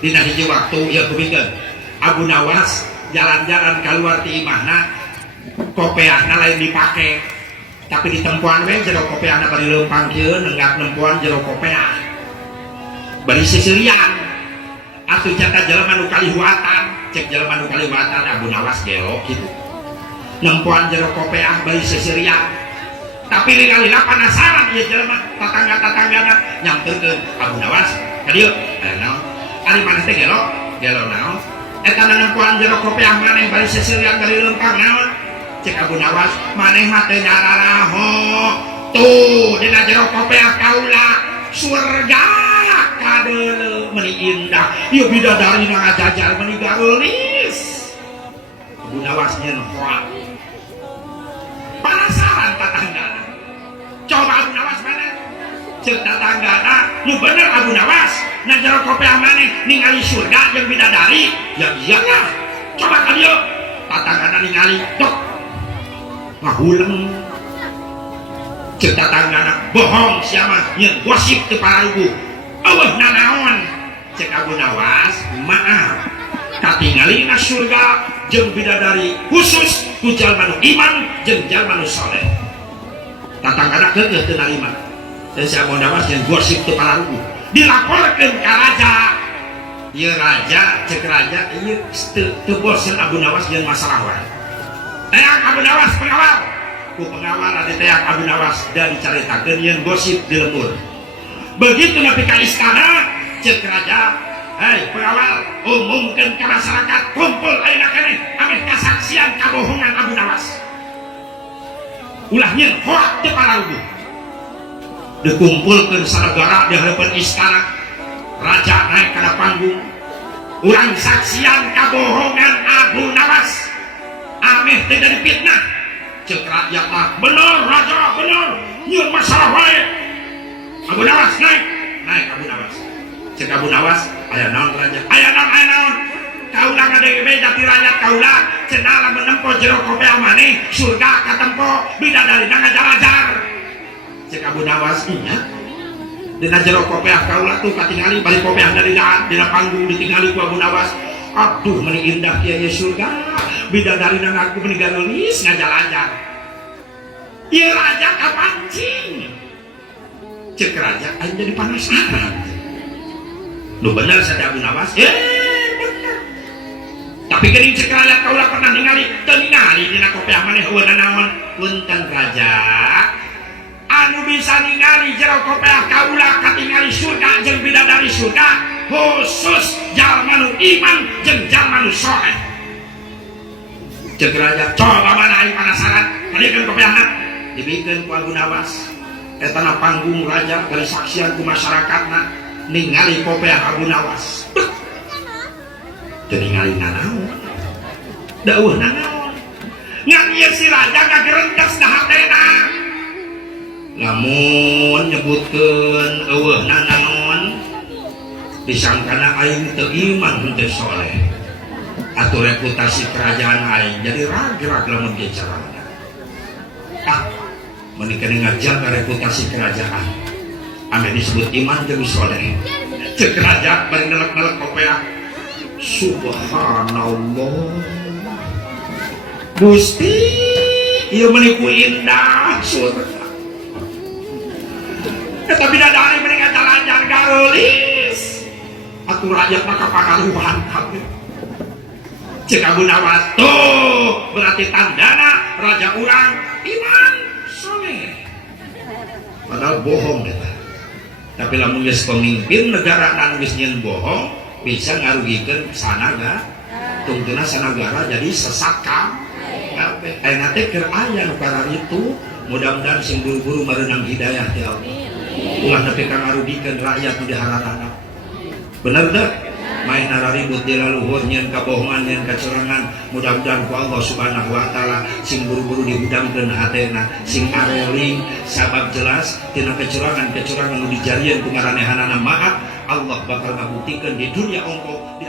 dina hiji waktu ya kupikeun Abu Nawas jalan-jalan keluar ti imahna kopeahna lain dipake tapi ditempuan we jero kopeahna bari leumpang kieu nenggak nempuan jero kopeah bari sisirian atuh jaka jelema nu kalihuatan cek jelema nu kalihuatan Abu Nawas gelo kitu nempuan jero kopeah bari sisirian tapi lila-lila penasaran ieu jelema tatangga-tatanggana nyamperkeun Abu Nawas ka dieu aya naon ari maneh teh gelo naon eta nempuan jero kopeah maneh bari sisirian bari leumpang naon cek Abu Nawas maneh mah teu nyararaho tuh dina jero kopeah kaula surga kadeuleu meuni indah ieu bidadari nu ngajajar meuni geulis Abu Nawas nyeun hoak penasaran tatanggana coba Abu Nawas maneh cek tatanggana nu bener Abu Nawas na jero kopeah maneh ningali surga jeung bidadari ya iyalah coba ka dieu tatanggana ningali dok ngahuleng cek tatanggana bohong siapa nyen gosip teu pararuguh eueuh nanaon cek Abu Nawas maaf katingalina surga jeung bidadari khusus ku jalma nu iman jeung jalma nu saleh tatanggana keukeuh teu narima teh si Abu Nawas nyen gosip teu pararuguh dilaporkeun ka raja ieu raja cek raja ieu teu bosen Abu Nawas jeung masalah wae teak Abu Nawas pengawal ku pengawal ada teak Abu Nawas dan dicaritakeun yen gosip di lembur begitu nepi ka istana cek raja hei pengawal umumkeun ka masyarakat kumpul ayeuna keneh ameh kasaksian kabohongan Abu Nawas ulah nyeun hoak teu pararuguh dikumpulkeun sanegara di harapan istana raja naik kana panggung urang saksian kabohongan Abu Nawas ameh teh dari fitnah cek rakyat mah bener raja bener nyieun masalah wae Abu Nawas naik Abu Nawas cek Abu Nawas aya naon raja aya naon kaula ngadege jati rakyat kaula cenah lamun nempo jero kopeah maneh surga katempo bidadarina ngajar-ajar cek Abu Nawas nya dina jero kopeah kaula tuh katingali bari kopeah dari dina panggung ditingali ku Abu Nawas aduh meuni indah kieu surga bidadarina ngaku meuni geulis ngajar-ajar ieu raja kapancing cek raja aing jadi penasaran nu bener sada Abu Nawas bener tapi geuning cek raja kaula pernah ningali teu ningali dina kopeah maneh eueuh nanaon punten raja anu bisa ningali jero kopeah kaula katingali surga jeung bidadari surga khusus jalma nu iman jeung jalma nu saleh cek raja coba mana aing penasaran palikeun kopeahna dibikeun ku Abu Nawas eta na panggung raja dari saksian ku masyarakatna ningali kopeah Abu Nawas teu ningali nanaon da eueuh nanaon ngan ieu si raja ngagerentes da hatena lamun nyebutkeun eueuh nanaon disangkana aing teu iman teu saleh atuh reputasi kerajaan aing jadi ragrag lamun bicarana meuni keneh ngajaga reputasi kerajaan ame disebut iman jeung saleh cek raja bari nelek-nelek kopeah subhanallah Gusti ieu meuni ku indah surga eta bidadari meuni ngajalan-jalan geulis atuh rakyat mah kapangaruhan kabeh cek Abu Nawas tuh berarti tandana raja urang iman saleh padahal bohong eta tapi lamun geus pemimpin negara anu geus nyieun bohong bisa ngarugikeun sanaga tungtuna sanagara jadi sesat kabeh ayeuna teh keur aya nu itu mudah-mudahan sing buru-buru mareunang hidayah ti Allah ulah nepi ka ngarugikeun rakyat nu dihararana bener teh main ribut di laluhur nyen kabohongan nyen kecurangan mudah-mudahan ku Allah subhanahu wa ta'ala sing buru-buru dihudangkeun hatena sing areling sabab jelas tina kecurangan nu dijarian ku ngaranehanana maaf Allah bakal ngabuktikan di dunia ongko di